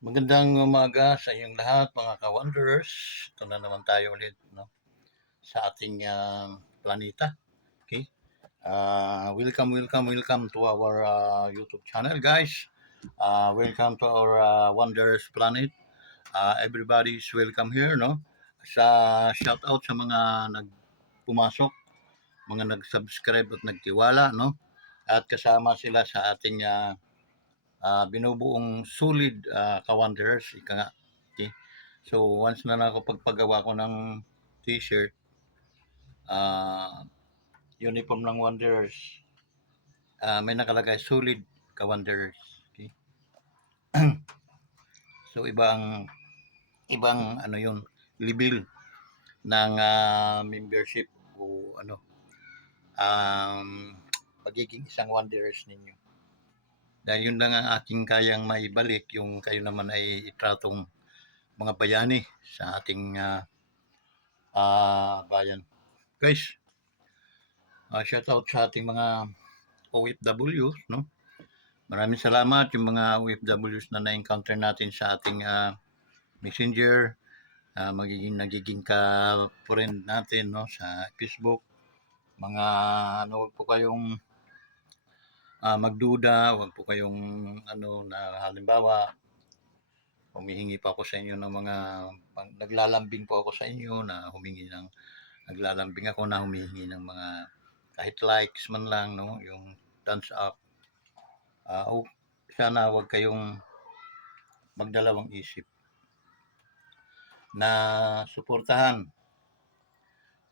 Magandang umaga sa inyong lahat mga ka-wanderers. Ito na naman tayo ulit no, sa ating planeta. Okay? Welcome to our YouTube channel, guys. Welcome to our Wanderers Planet. Everybody's welcome here, no? Shout out sa mga nagpumasok, mga nag-subscribe at nagtiwala, no? At kasama sila sa ating binubuong solid ka-wanderers, ika nga. Okay? So, once na nakapagpagawa ko ng t-shirt, uh, uniform ng Wanderers, may nakalagay solid ka-Wanderers. Okay? So, ibang ano yun, level ng membership o ano, um, pagiging isang Wanderers ninyo. Dahil yun lang ang aking kayang maibalik, yung kayo naman ay itratong mga bayani sa ating bayan. Guys, shout out sa ating mga OFWs, no? Maraming salamat yung mga OFWs na na-encounter natin sa ating messenger, nagiging ka-friend natin, no, sa Facebook. Mga ano, wag po kayong magduda, wag po kayong ano na halimbawa humihingi pa ako sa inyo ng mga naglalambing po ako sa inyo na naglalambing ako na humihingi ng mga kahit likes man lang, no, yung thumbs up. Sana wag kayong magdalawang isip na suportahan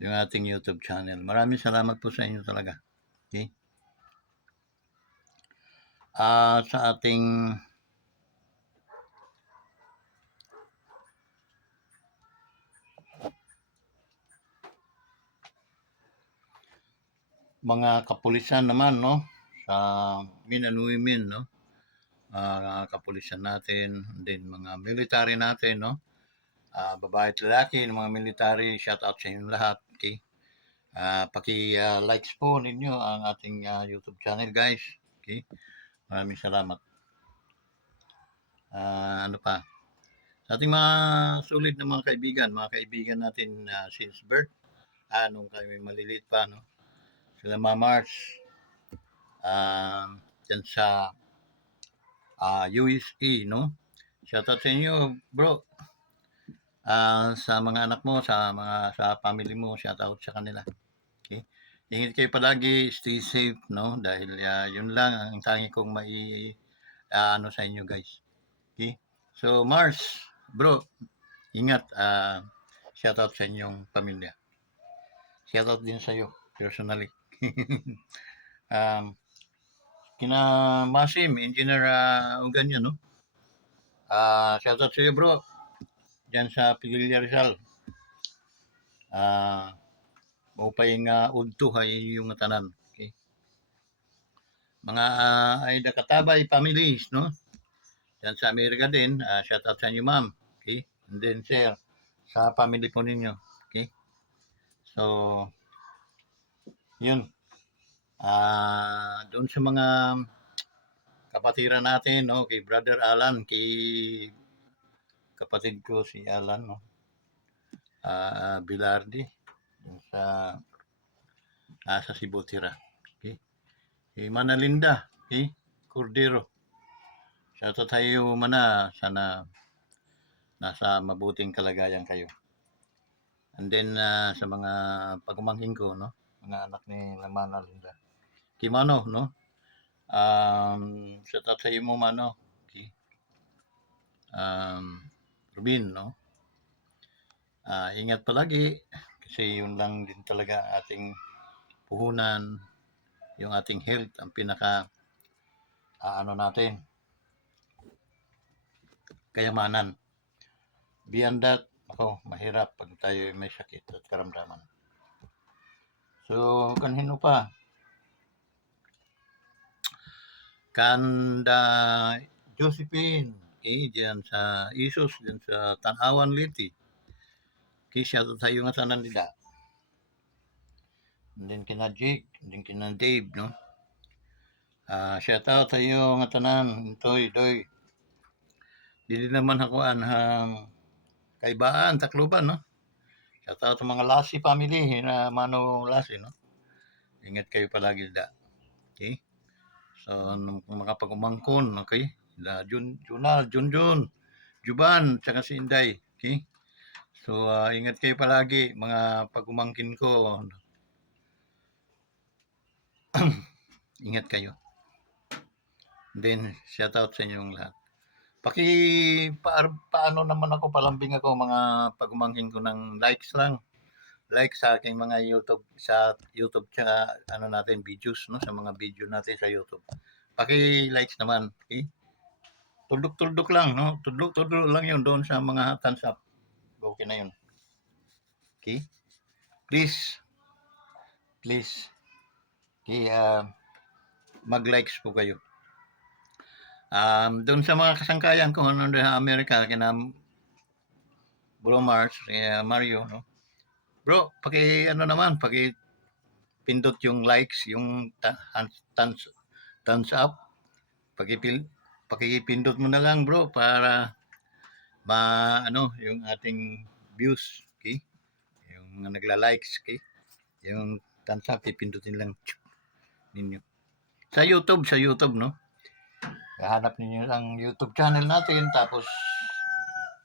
yung ating YouTube channel. Maraming salamat po sa inyo talaga. Okay? Sa ating mga kapulisan naman, no, sa men and women, no, kapulisan natin, din mga military natin, no, babae at lalaki, ng mga military, shout out sa inyong lahat. Okay? Likes po ninyo ang ating YouTube channel, guys. Okay? Maraming salamat. Ano pa? Sa ating mga sulit na mga kaibigan natin since birth, nung kami maliliit pa, no? Sila Mamars, dyan sa USA, no? Shoutout sa inyo, bro. Sa mga anak mo, sa family mo, shoutout sa kanila. Okay? Ingat kayo palagi, stay safe, no? Dahil yun lang ang tangi kong ano sa inyo, guys. Okay? So, Mars, bro, ingat. Shoutout sa inyong pamilya. Shoutout din sa iyo, personally. Kina Masim, Engineer Uganyo, no? Shoutout sa iyo, bro. Diyan sa Pililla Rizal. Maupay nga udto ay yung tanan. Okay? Mga ay nakatabay families, no? Diyan sa Amerika din. Shoutout sa inyo, ma'am. Okay? And then, sir, sa family po ninyo. Okay? So, yun. Doon sa mga kapatiran natin, no, kay Brother Alan, kay kapatid ko si Alan, no, Bilardi, sa sa Cebu tira. Okay? Si Manalinda, okay? Cordero. Shoutout tayo mana, sana nasa mabuting kalagayan kayo. And then sa mga pagumangking ko, no, mga anak ni Manalinda. Kimano, no? Shoutout sa iyo mo, Mano. Okay? Rubin, no? Ingat palagi kasi yun lang din talaga ating puhunan, yung ating health ang pinaka ano natin, kayamanan. Beyond that, ako, mahirap pag tayo may sakit at karamdaman. So, kanino pa? Kanda Josephine, okay, dyan sa Isos, dyan sa Tanawan Liti. Okay, shout out tayo nga sa nandila. And then kina Jake, and then kina Dave, no? Shout out tayo nga tanan, Toy, Doy. Dili naman hakuan hang Kaibaan, Tacloban, no? Shoutout sa mga Lassi family na Mano Lassi, no? Ingat kayo palagi da. Okay? So, nung makapag umangkon, okay? Junal, Junjun, Juban, tsaka si Inday. Okay? So, ingat kayo palagi, mga pag-umangkin ko. Ingat kayo. Then, shoutout sa inyong lahat. Paano naman ako, palambing ako, mga pag-umangkin ko ng likes lang. Like sa aking mga YouTube tsaka ano natin videos, no, sa mga video natin sa YouTube. Paki-likes naman, okay? Tuldok-tuldok lang, no? Tuldok-tuldok lang 'yun doon sa mga thumbs up. Okay na 'yun. Okay? Please, please, okay, mag-likes po kayo. Doon sa mga kasangkayan ko ano sa Amerika kina Bro Mars, Mario, no? Bro, ano naman, pindot yung likes, yung thumbs up. Pakipindot mo na lang bro para yung ating views, okay? Yung mga nagla-likes, okay? Yung thumbs up, pipindutin lang ninyo. Sa YouTube, no? Hanap ninyo ang YouTube channel natin, tapos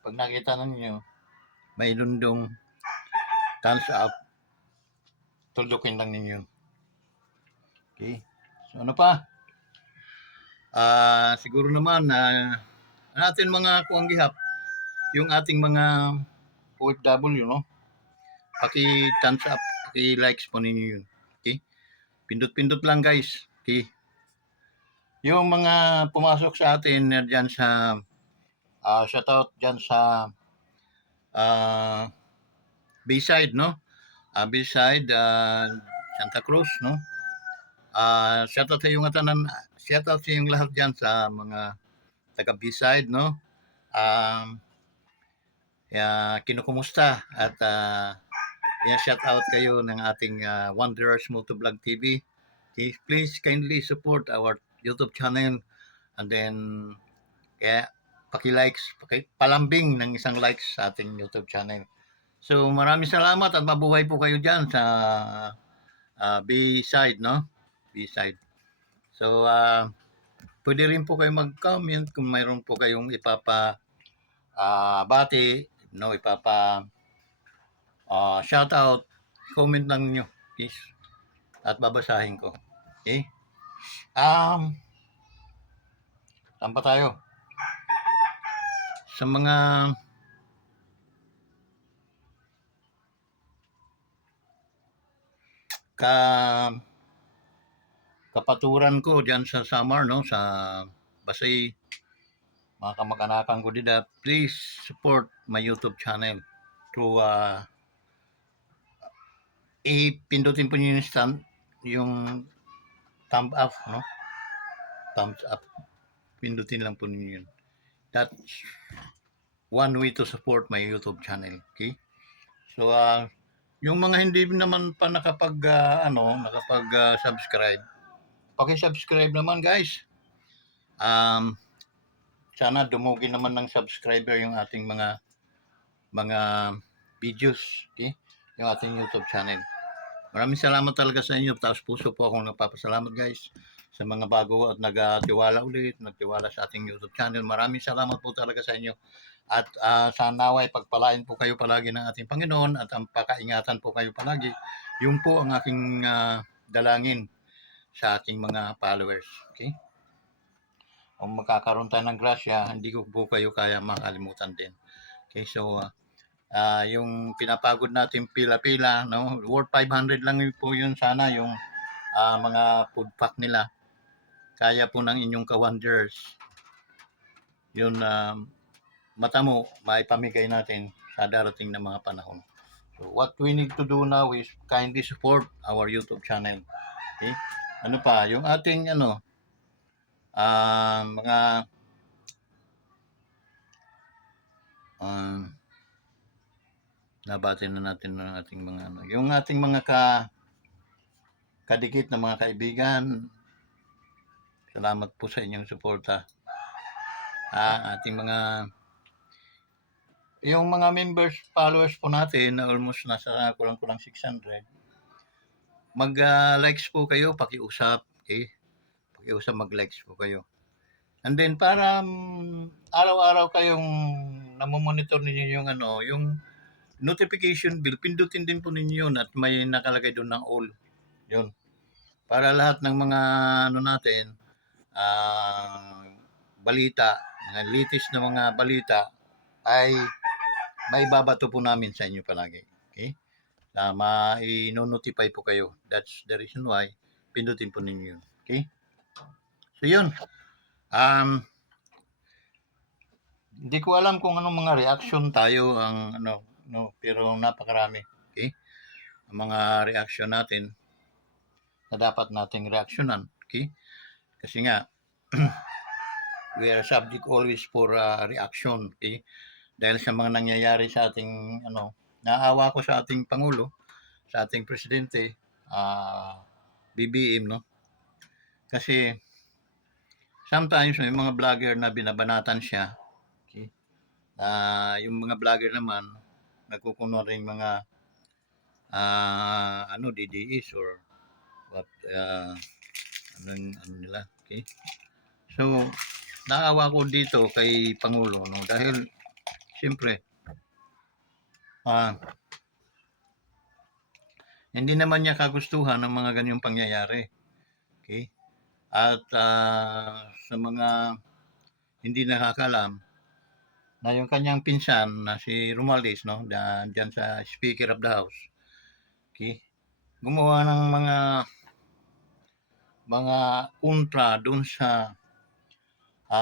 pag nakita ninyo, may lundong thumbs up, tuldukin lang ninyo. Okay? So ano pa? Siguro naman natin mga kuwang gihap, yung ating mga OFW, no? Paki-thumbs up, paki-likes po ninyo yun. Okay? Pindot-pindot lang guys. Okay? Yung mga pumasok sa atin dyan sa shoutout dyan sa Bayside, no? Bayside, Santa Cruz, no? Shoutout sa yung tanan, shoutout sa yung lahat dyan sa mga taga Bayside, no? Kinukumusta at shout out kayo ng ating Wanderers Motovlog TV. Okay, please kindly support our YouTube channel and then kaya paki-likes, palambing ng isang likes sa ating YouTube channel. So maraming salamat at mabuhay po kayo diyan sa B-side, no? B-side. So pwede rin po kayo mag-comment kung mayroon po kayong bati, no, shout out, comment lang niyo, please. At babasahin ko. Okay? Saan pa tayo? Sa mga kapaturan ko diyan sa Samar, no, sa Basay, mga kamag-anakan ko dito, please support my YouTube channel through ipindutin po niyo yung thumb up, no? Thumbs up. Pindutin lang po niyo yun. That's one way to support my YouTube channel. Okay? So, yung mga hindi naman pa nakapag-subscribe, paki-subscribe naman guys. Sana dumugi naman ng subscriber yung ating mga videos, okay? Yung ating YouTube channel. Maraming salamat talaga sa inyo. Taos puso po akong nagpapasalamat guys sa mga bago at nagtiwala sa ating YouTube channel. Maraming salamat po talaga sa inyo. At sana ay pagpalain po kayo palagi ng ating Panginoon at ang pakaingatan po kayo palagi. Yun po ang aking dalangin sa aking mga followers. Okay? Kung magkakaroon tayo ng grasya, hindi ko po kayo kaya makalimutan din. Okay, so yung pinapagod natin pila-pila, no? Worth 500 lang po yun sana yung mga food pack nila. Kaya po ng inyong ka-wonders. Yun mata mo, maipamigay natin sa darating na mga panahon. So what we need to do now is kindly support our YouTube channel. Okay? Ano pa, yung ating mga nabati na natin ng ating mga yung ating mga kadikit na mga kaibigan. Salamat po sa inyong suporta. ating yung mga members, followers po natin na almost nasa kulang-kulang 600, likes po kayo, pakiusap, okay? Pakiusap mag-likes po kayo. And then para araw-araw kayong namomonitor ninyo yung yung notification bell, pindutin din po ninyo yun at may nakalagay doon ng all. Yun. Para lahat ng mga natin, balita, mga latest na mga balita ay may babato po namin sa inyo palagi. Okay? Ma-notify po kayo. That's the reason why pindutin po ninyo yun. Okay? So yun. Hindi ko alam kung anong mga reaction tayo ang pero napakarami. Okay? Ang mga reaction natin na dapat nating reaksyonan. Okay? Kasi nga we are subject always for reaction. Okay? Dahil sa mga nangyayari sa ating naawa ko sa ating pangulo, sa ating presidente, BBM, no? Kasi sometimes may mga vlogger na binabanatan siya. Okay? Yung mga vlogger naman nagkukuno ring mga DDS or what ano nila. Okay? So naawa ko dito kay Pangulo, no? Dahil siyempre hindi naman niya kagustuhan ng mga ganyong pangyayari. Okay? At sa mga hindi nakakalam, na yung kanyang pinsan na si Romualdez, no, dyan sa Speaker of the House, okay, gumawa ng mga kontra doon sa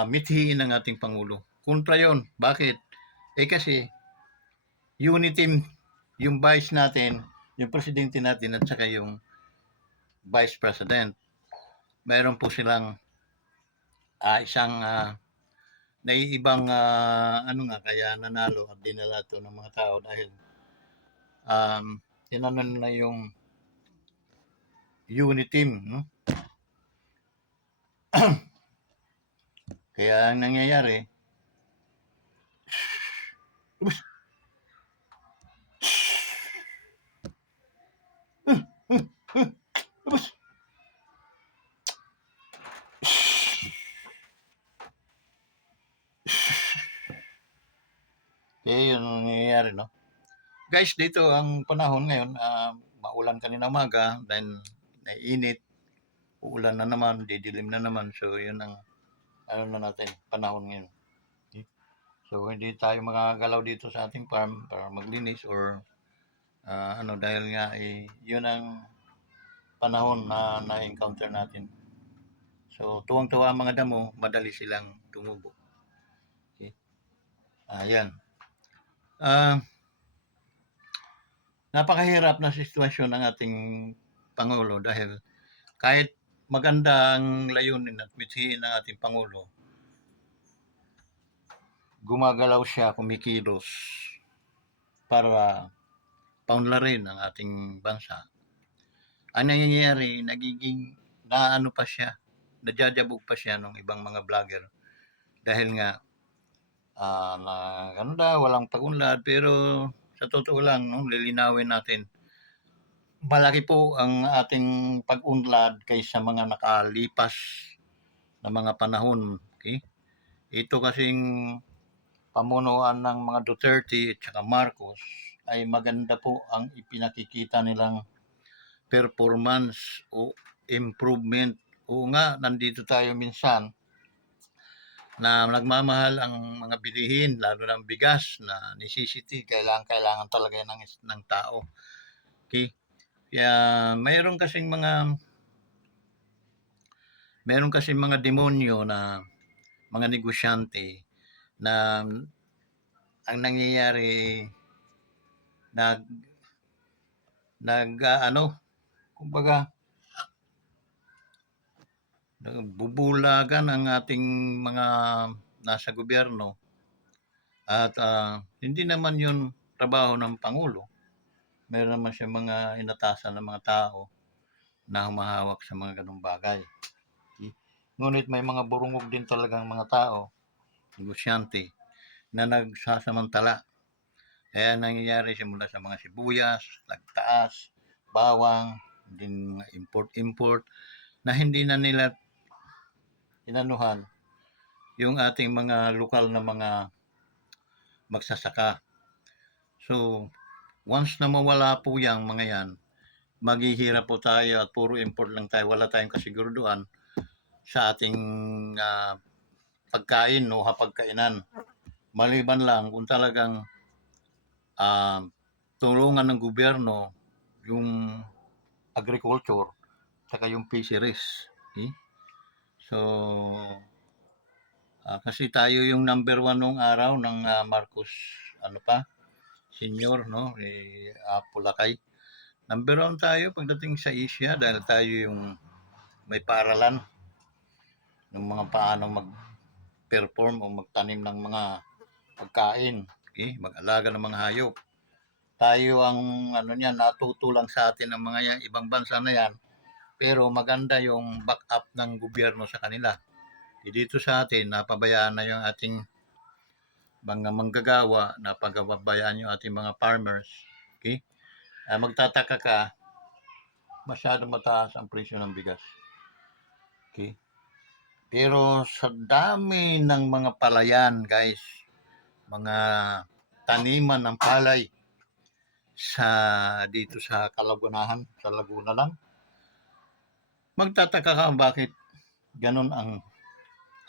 mithiin ng ating Pangulo. Kontra yon. Bakit? Kasi unity yung vice natin, yung presidente natin at saka yung vice president. Mayroon po silang isang naiibang kaya nanalo at dinala to ng mga tao dahil tinanong na yung unity team, no? Kaya ang nangyayari, kaya yun ang nangyayari, no? Guys, dito ang panahon ngayon, maulan kanina umaga, then naiinit, uulan na naman, didilim na naman, so yun ang natin, panahon ngayon. Okay? So hindi tayo makagalaw dito sa ating farm para maglinis or dahil nga yun ang panahon na na-encounter natin. So tuwang-tuwa ang mga damo, madali silang tumubo. Okay? Ayan. Napakahirap na sitwasyon ng ating Pangulo dahil kahit maganda ang layunin at mithiin ng ating Pangulo, gumagalaw siya, kumikilos para paunlarin ang ating bansa. Ang nangyayari, nagiging pa siya, nadjadjabog pa siya ng ibang mga vlogger dahil nga walang pag-unlad, pero sa totoo lang, no, lilinawin natin, malaki po ang ating pag-unlad kaysa mga nakalipas na mga panahon. Okay? Ito kasing pamunuan ng mga Duterte at saka Marcos ay maganda po ang ipinakikita nilang performance o improvement. Oo nga, nandito tayo minsan na nagmamahal ang mga bilihin, lalo ng bigas na necessity, kailangan talaga ng tao. Okay? Kaya mayroon kasing mga demonyo na mga negosyante na ang nangyayari kumbaga bubulagan ang ating mga nasa gobyerno at hindi naman yun trabaho ng Pangulo. Meron naman siya mga inatasan ng mga tao na humahawak sa mga ganung bagay. Okay? Ngunit may mga burungog din talagang mga tao negosyante na nagsasamantala. Kaya nangyayari simula sa mga sibuyas, nagtaas, bawang, din mga import-import na hindi na nila inanuhan yung ating mga lokal na mga magsasaka. So, once na mawala po yang mga yan, maghihirap po tayo at puro import lang tayo. Wala tayong kasiguraduhan sa ating pagkain o hapagkainan. Maliban lang kung talagang tulungan ng gobyerno yung agriculture saka yung fisheries. Okay? So, kasi tayo yung number 1 nung araw ng Marcos, senior, no? Pulakay. Number 1 tayo pagdating sa Asia dahil tayo yung may paaralan ng mga paano mag-perform o magtanim ng mga pagkain, okay? Mag-alaga ng mga hayop. Tayo ang natuto lang sa atin ng mga yan, ibang bansa na yan, pero maganda yung back-up ng gobyerno sa kanila. Dito sa atin, napabayaan na yung ating mga manggagawa, napabayaan yung ating mga farmers. Okay? Magtataka ka, masyadong mataas ang presyo ng bigas. Okay? Pero sa dami ng mga palayan, guys, mga taniman ng palay dito sa Kalagunahan, sa Laguna lang, magtataka ka bakit ganun ang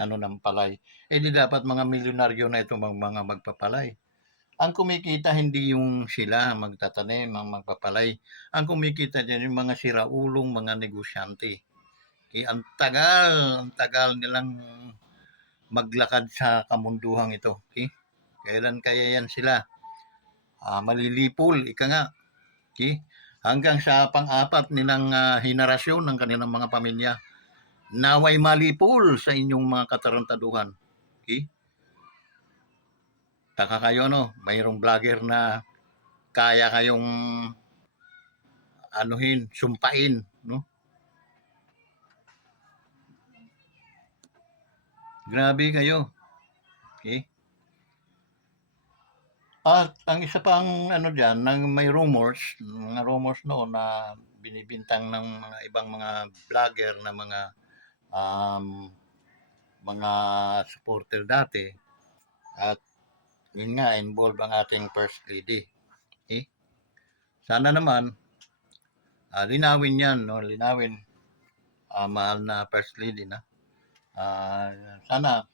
ng palay. Di dapat mga milyonaryo na itong mga magpapalay. Ang kumikita hindi yung sila magtatanim, ang magpapalay. Ang kumikita dyan yung mga siraulong mga negosyante. Okay, ang tagal nilang maglakad sa kamunduhang ito. Okay? Kailan kaya yan sila? Malilipol, ika nga. Okay? Hanggang sa pang-apat nilang henerasyon ng kanilang mga pamilya. Naway malipol sa inyong mga katarantaduhan. Okay? Taka kayo, no? Mayroong vlogger na kaya kayong sumpain, no? Grabe kayo. Okay? At ang isa pang diyan, nang may mga rumors noon na binibintang ng mga ibang mga vlogger na mga supporter dati at yun nga involved ang ating first lady. Okay? Sana naman linawin 'yan, no? Linawin mahal na first lady na. Sana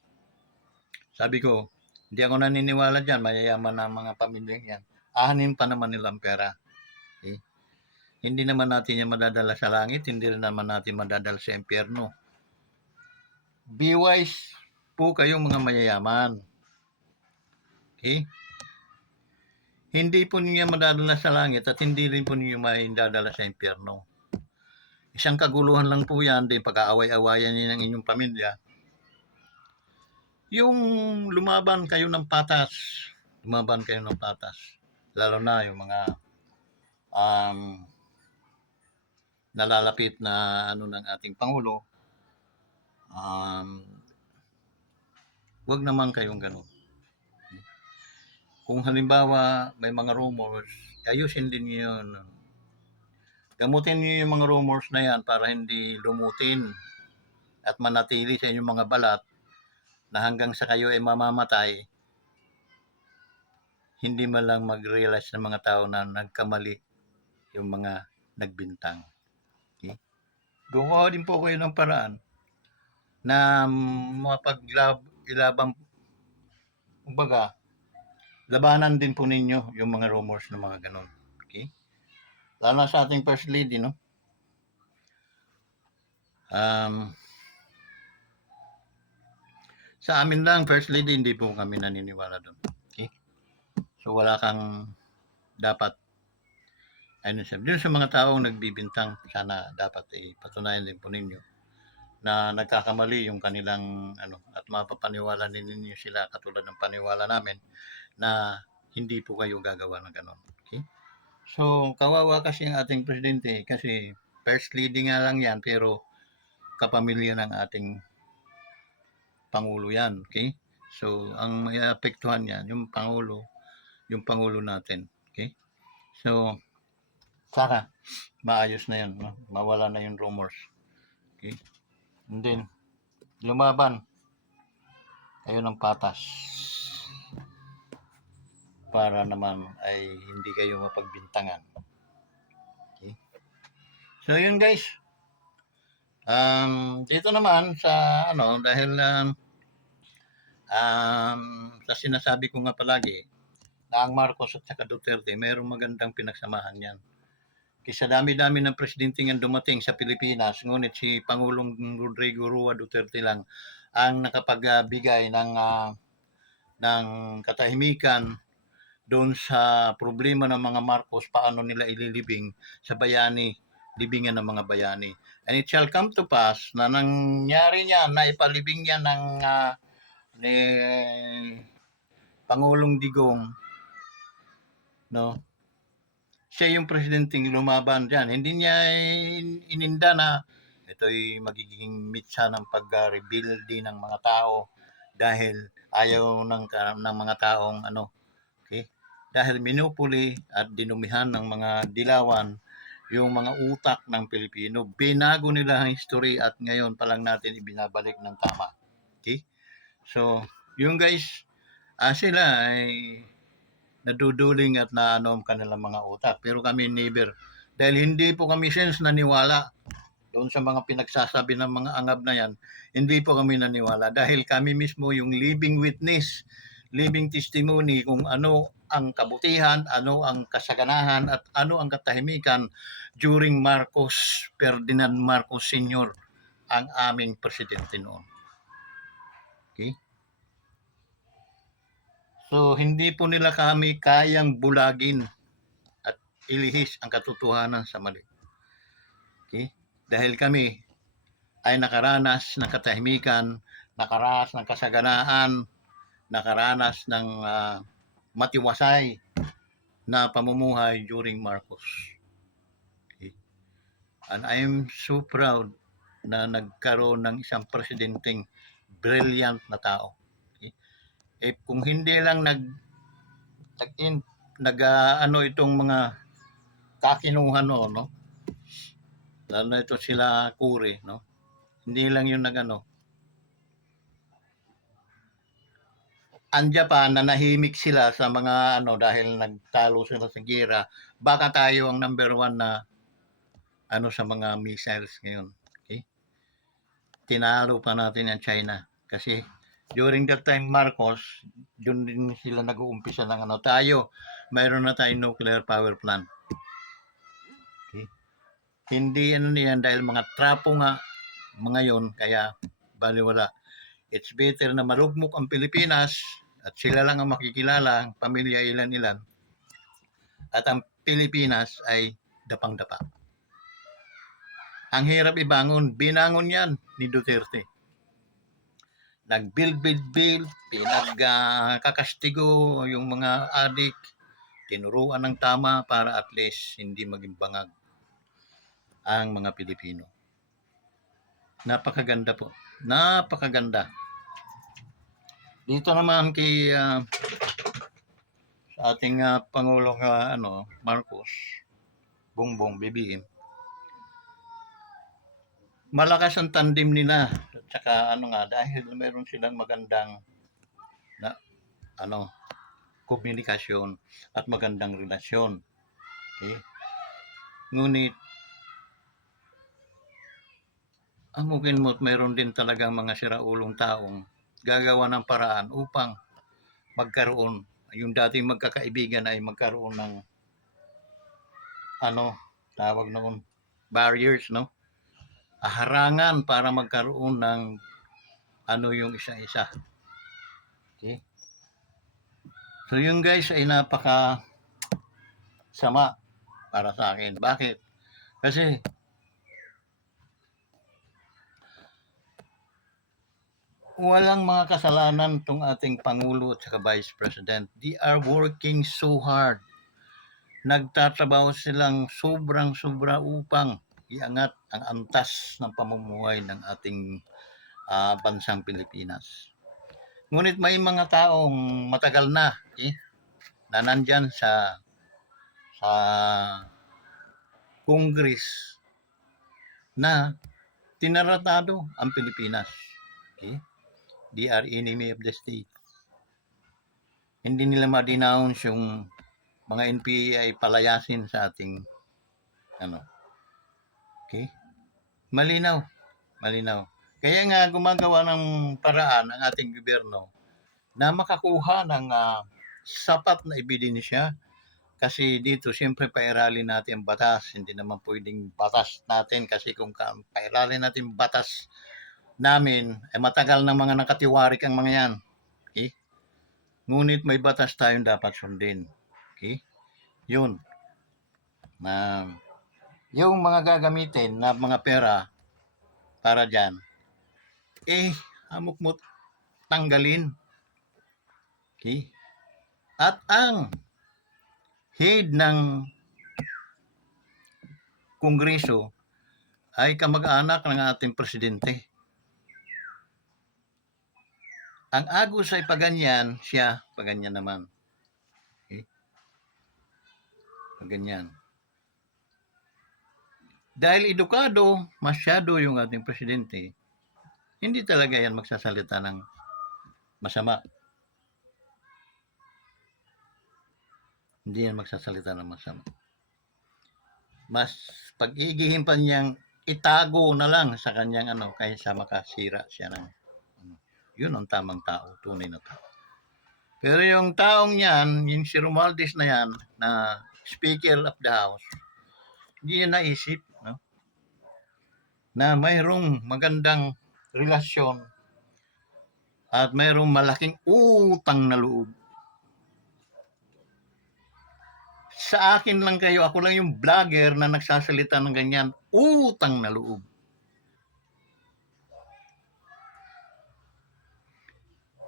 sabi ko, hindi ako naniniwala diyan, mayayaman na mga pamilya yan. Ahanin pa naman nilang pera. Okay? Hindi naman natin yan madadala sa langit, hindi rin naman natin madadala sa impyerno. Be wise po kayong mga mayayaman. Okay? Hindi po ninyo madadala sa langit at hindi rin po ninyo madadala sa impyerno. Isang kaguluhan lang po yan, din pag-aaway-awayan niyo ng inyong pamilya. Yung lumaban kayo ng patas, lalo na yung mga nalalapit na ng ating Pangulo, wag naman kayong ganun. Kung halimbawa may mga rumors, ayusin din yun. Gamutin niyo yung mga rumors na yan para hindi lumutin at manatili sa inyong mga balat na hanggang sa kayo ay mamamatay, hindi man lang mag-realize ng mga tao na nagkamali yung mga nagbintang. Okay? Gumawa din po kayo ng paraan na mapag-ilabang, kumbaga, labanan din po ninyo yung mga rumors ng mga ganun. Okay? Lalo na sa ating first lady, no? Sa amin lang, first lady, hindi po kami naniniwala doon. Okay? So, wala kang dapat doon sa mga taong nagbibintang, sana dapat patunayan din po ninyo na nagkakamali yung kanilang at mapapaniwala din ninyo sila katulad ng paniwala namin na hindi po kayo gagawa ng ganon. Okay? So, kawawa kasi ang ating presidente kasi first lady nga lang yan pero kapamilya ng ating Pangulo yan. Okay? So, ang may apektuhan niyan yung Pangulo natin, okay? So, sana maayos na 'yun 'no, mawala na yung rumors, okay? And then lumaban kayo ng patas para naman ay hindi kayo mapagbintangan, okay? So, 'yun guys, dito naman sa ano dahil, sa sinasabi ko nga palagi na ang Marcos at saka Duterte mayroong magandang pinagsamahan 'yan. Kaysa dami-dami ng presidente ngang dumating sa Pilipinas, ngunit si Pangulong Rodrigo Roa Duterte lang ang nakapagbigay ng katahimikan doon sa problema ng mga Marcos, paano nila ililibing sa bayani, libingan ng mga bayani. And it shall come to pass na nangyari niya na ipalibing niya ng ni Pangulong Digong, no? Siya yung presidenteng lumaban diyan. Hindi niya ininda na ito'y magiging mitsa ng pag-rebuild ng mga tao dahil ayaw ng mga taong ano, okay? Dahil minupuli at dinumihan ng mga dilawan yung mga utak ng Pilipino. Binago nila ang history at ngayon pa lang natin ibinabalik ng tama. Okay? So, yung guys, sila ay naduduling at naano ang kanilang mga utak. Pero kami never. Dahil hindi po kami sense naniwala doon sa mga pinagsasabi ng mga angab na yan. Hindi po kami naniwala dahil kami mismo yung living witness, living testimony kung ano ang kabutihan, ano ang kasaganahan at ano ang katahimikan during Ferdinand Marcos Sr. ang aming presidente noon. Okay? So, hindi po nila kami kayang bulagin at ilihis ang katotohanan sa mali. Okay? Dahil kami ay nakaranas ng katahimikan, nakaranas ng kasaganaan, nakaranas ng matiwasay na pamumuhay during Marcos. Okay? And I am so proud na nagkaroon ng isang presidenteng brilliant na tao. Okay? Kung hindi lang ano itong mga kakinuhan no, lalo na ito sila Kuri, no? Hindi lang yung andya pa nanahimik sila sa mga dahil nagtalo sila sa gera. Baka tayo ang number 1 na sa mga missiles ngayon. Okay? Tinalo pa natin ang China kasi during that time Marcos, doon din sila nag-uumpisa ng tayo, mayroon na tayong nuclear power plant. Okay? Hindi niyan dahil mga trapo nga mga yon kaya baliwala. It's better na marugmok ang Pilipinas at sila lang ang makikilala, ang pamilya ilan-ilan, at ang Pilipinas ay dapang-dapa. Ang hirap ibangon, binangon yan ni Duterte. Nag-build, pinagkakastigo yung mga adik, tinuruan ng tama para at least hindi maging bangag ang mga Pilipino. Napakaganda po. Napakaganda. Dito naman kay sa ating Pangulong Marcos, Bongbong BBM, malakas ang tandem nila. At saka dahil meron silang magandang komunikasyon at magandang relasyon. Okay? Ngunit ang mukinmot mayroon din talagang mga siraulong taong gagawa ng paraan upang magkaroon, yung dating magkakaibigan ay magkaroon ng tawag noon, barriers, no? Harangan para magkaroon ng yung isa-isa. Okay? So yung guys ay napaka sama para sa akin. Bakit? Kasi walang mga kasalanan tong ating Pangulo at saka Vice President. They are working so hard. Nagtatrabaho silang sobrang-sobra upang iangat ang antas ng pamumuhay ng ating bansang Pilipinas. Ngunit may mga taong matagal na, na nandyan sa Congress na tinaratado ang Pilipinas. Okay? They are enemy of the state. Hindi nila ma-denounce yung mga NPA ay palayasin sa ating ano. Okay? Malinaw. Malinaw. Kaya nga gumagawa ng paraan ang ating gobyerno na makakuha ng sapat na ebidensya. Kasi dito, siyempre, pairalin natin ang batas. Hindi naman pwedeng batas natin kasi kung pairalin natin batas namin, ay matagal na mga nakatiwarik ang mga yan. Okay? Ngunit may batas tayong dapat sundin. Okay? Yun. Na yung mga gagamitin na mga pera para dyan, hamok mo tanggalin. Okay? At ang head ng Kongreso ay kamag-anak ng ating presidente. Ang Agos ay paganyan, siya paganyan naman. Okay? Paganyan. Dahil edukado masyado yung ating presidente, hindi talaga yan magsasalita ng masama. Hindi yan magsasalita ng masama. Mas pag-iigihin pa niyang itago na lang sa kanyang kaysa makasira siya ng yun ang tamang tao, tunay na tao. Pero yung taong yan, yung si Romualdez na yan, na Speaker of the House, hindi niya naisip, no? Na mayroong magandang relasyon at mayroong malaking utang na loob. Sa akin lang kayo, ako lang yung vlogger na nagsasalita ng ganyan, utang na loob.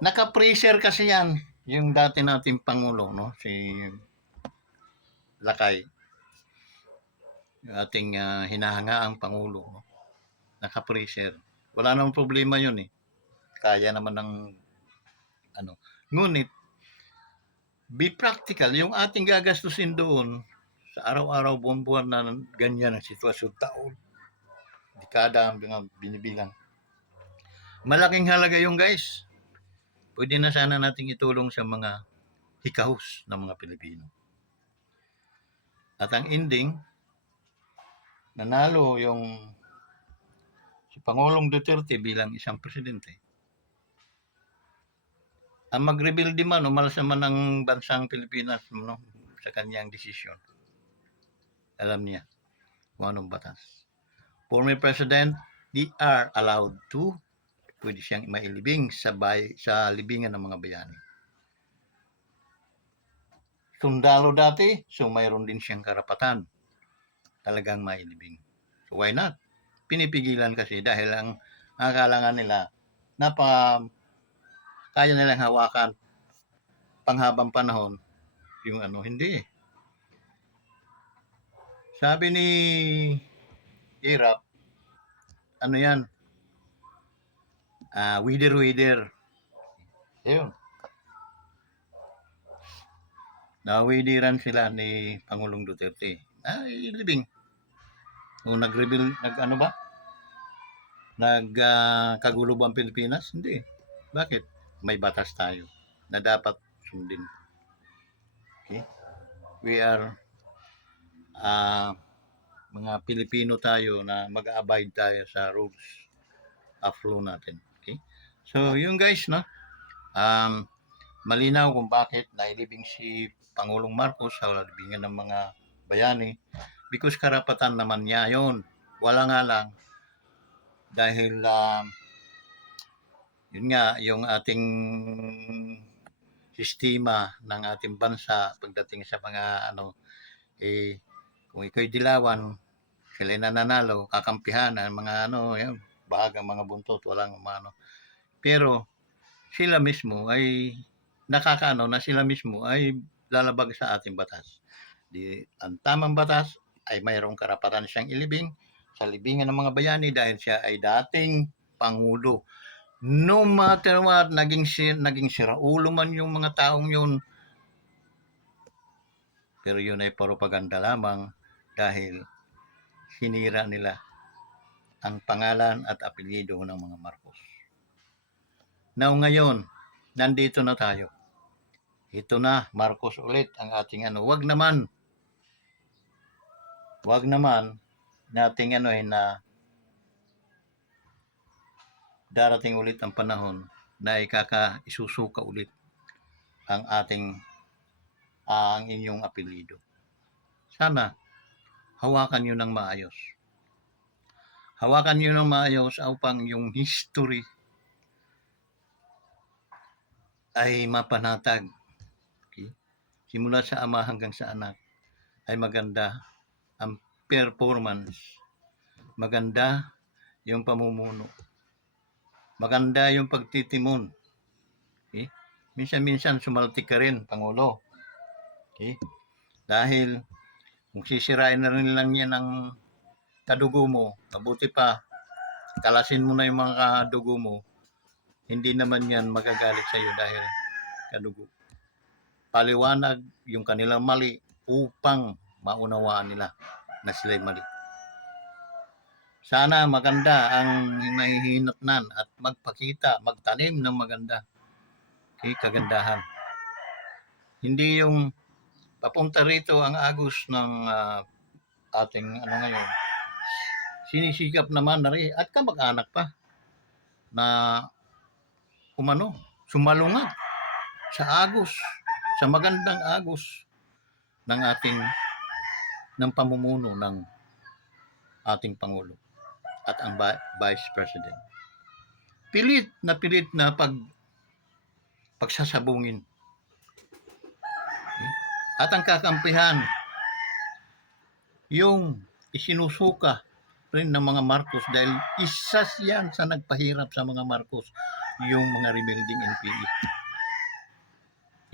Naka-pressure kasi yan, yung dati nating Pangulo, no? Si Lakay. Yung ating hinahangaang Pangulo, no? Naka-pressure. Wala namang problema yun eh. Kaya naman ng Ngunit, be practical, yung ating gagastusin doon sa araw-araw, buwan-buwan na ganyan ang sitwasyon taon. Dekada ang binibilang. Malaking halaga yung guys. Pwede na sana nating itulong sa mga hikahos ng mga Pilipino. At ang ending, nanalo yung si Pangulong Duterte bilang isang presidente. Ang mag-rebuild man, umalas naman ng bansang Pilipinas, no, sa kanyang desisyon. Alam niya kung anong batas. Former President, they are allowed to, pwede siyang mailibing sa libingan ng mga bayani. Sundalo dati, so mayroon din siyang karapatan talagang mailibing. So why not? Pinipigilan kasi dahil ang akalangan nila kaya nilang hawakan panghabang panahon yung hindi. Sabi ni Irap, yan? Wider. Yun. Nawidiran sila ni Pangulong Duterte. Ilibing. O nag-reveal, kagulo ba ang Pilipinas? Hindi. Bakit? May batas tayo na dapat sundin. Okay? We are mga Pilipino tayo na mag-abide tayo sa rules of law natin. Okay? So, yung guys, no? Malinaw kung bakit nailibing si Pangulong Marcos sa libingan ng mga bayani because karapatan naman niya yon. Wala nga lang dahil yun nga yung ating sistema ng ating bansa pagdating sa mga kung ikaw'y dilawan, sila nananalo, kakampihan ang mga yun, bahagang mga buntot, walang Pero sila mismo ay na sila mismo ay lalabag sa ating batas. Ang tamang batas ay mayroong karapatan siyang ilibing sa libingan ng mga bayani dahil siya ay dating Pangulo No matter what, naging siraulo man yung mga taong yun, pero yun ay propaganda lamang dahil sinira nila ang pangalan at apelyido ng mga Marcos. Now ngayon, nandito na tayo. Ito na, Marcos ulit ang ating ano. Wag naman nating ano na darating ulit ang panahon na isusuka ulit ang ang inyong apelyido. Sana hawakan nyo ng maayos. Hawakan nyo ng maayos upang yung history ay mapanatag. Okay? Simula sa ama hanggang sa anak ay maganda ang performance. Maganda yung pamumuno. Maganda yung pagtitimon. Okay? Minsan-minsan sumaltik ka rin, Pangulo. Okay? Dahil kung sisirain na rin lang yan ng kadugo mo, mabuti pa, kalasin mo na yung mga kadugo mo, hindi naman yan magagalit sa iyo dahil kadugo. Paliwanag yung kanilang mali upang maunawaan nila na sila'y mali. Sana maganda ang nahihinatnan at magpakita, magtanim ng maganda. Okay, kagandahan. Hindi yung papunta rito ang agos ng ating ngayon. Sinisikap naman na rin at kamag-anak pa na sumalungat sa agos, sa magandang agos ng pamumuno ng ating Pangulo at ang Vice President. Pilit na pagsasabungin. At ang kakampihan, yung isinusuka rin ng mga Marcos dahil isa yan sa nagpahirap sa mga Marcos, yung mga rebuilding NPA.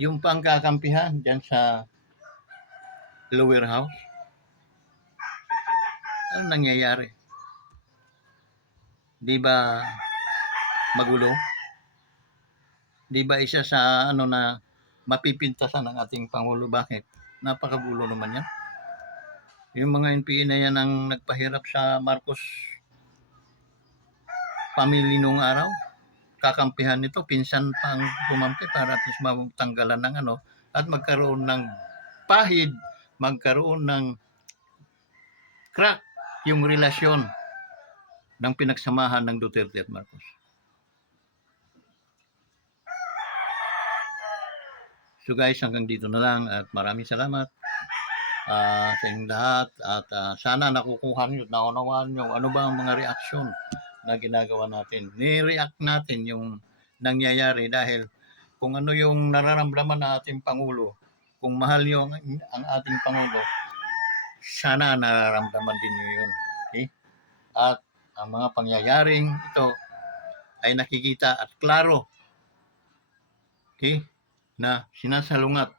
Yung pangkakampihan dyan sa lower house, ano nangyayari? Di ba magulo? Di ba isa sa na mapipintasan ng ating Pangulo? Bakit? Napakagulo naman yan. Yung mga NPA na yan ang nagpahirap sa Marcos family nung araw. Kakampihan nito, pinsan pang kumampi para at least matanggalan ng at magkaroon ng pahid, magkaroon ng crack yung relasyon ng pinagsamahan ng Duterte at Marcos. So guys, hanggang dito na lang at maraming salamat sa inyong lahat at sana nakukuha nyo, naunawaan nyo ano ba ang mga reaksyon na ginagawa natin. Ni-react natin yung nangyayari dahil kung ano yung nararamdaman ng ating Pangulo, kung mahal nyo ang ating Pangulo, sana nararamdaman din nyo yun. Okay? At ang mga pangyayaring ito ay nakikita at klaro, okay, na sinasalungat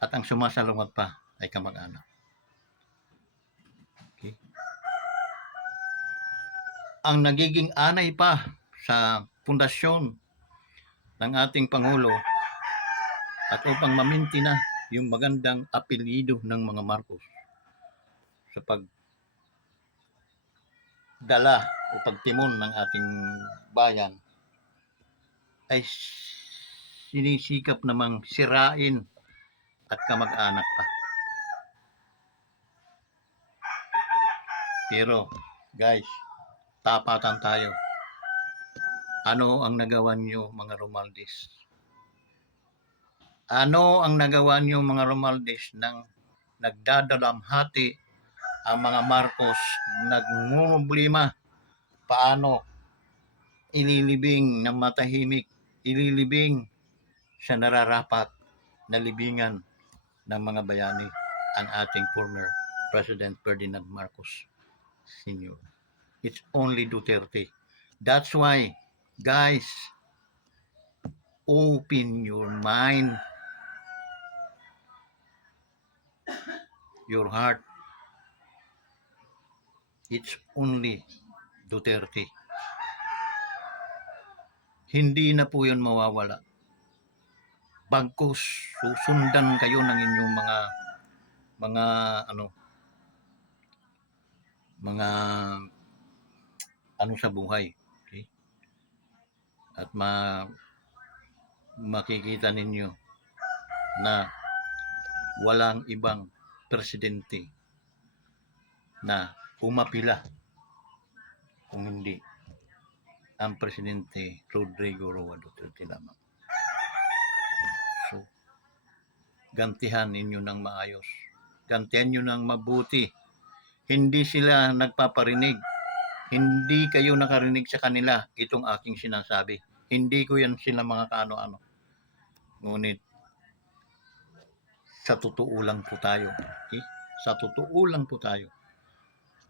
at ang sumasalungat pa ay kamag-anak. Okay? Ang nagiging anay pa sa pundasyon ng ating Pangulo at upang maminti na yung magandang apelyido ng mga Marcos sa pagdala o pagtimon ng ating bayan ay sinisikap namang sirain at kamag-anak pa. Pero guys, tapatan tayo. Ano ang nagawa niyo mga Romualdez? Ano ang nagawa niyo mga Romualdez nang nagdadalamhati ang mga Marcos, nagmumblema paano ililibing ng matahimik, ililibing sa nararapat na libingan ng mga bayani ang ating former President Ferdinand Marcos Sr. It's only Duterte. That's why, guys, open your mind, your heart. It's only Duterte. hindi na po yun mawawala. Bagkus susundan kayo ng inyong mga ano, mga ano sa buhay. Okay? At makikita ninyo na walang ibang presidente na umapila kung hindi ang presidente Rodrigo Roa Duterte lamang. So, gantihan ninyo ng maayos. Gantihan nyo ng mabuti. Hindi sila nagpaparinig. Hindi kayo nakarinig sa kanila itong aking sinasabi. Hindi ko yan sila mga kaano-ano. Ngunit, sa totoo lang po tayo. Okay? Sa totoo lang po tayo.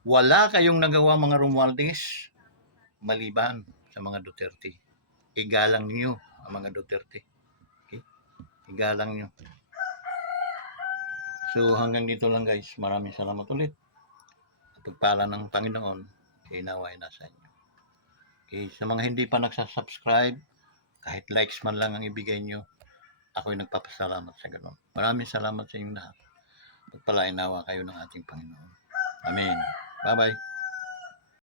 Wala kayong nagawa mga Romualdez maliban sa mga Duterte. Igalang niyo ang mga Duterte. Okay? Igalang niyo. So hanggang dito lang guys. Maraming salamat ulit. At pagpala ng Panginoon, kay naway nasa inyo. Okay, sa mga hindi pa nagsasubscribe, kahit likes man lang ang ibigay nyo, ako'y nagpapasalamat sa ganun. Maraming salamat sa inyong lahat. Pagpalain nawa kayo ng ating Panginoon. Amen. Bye-bye.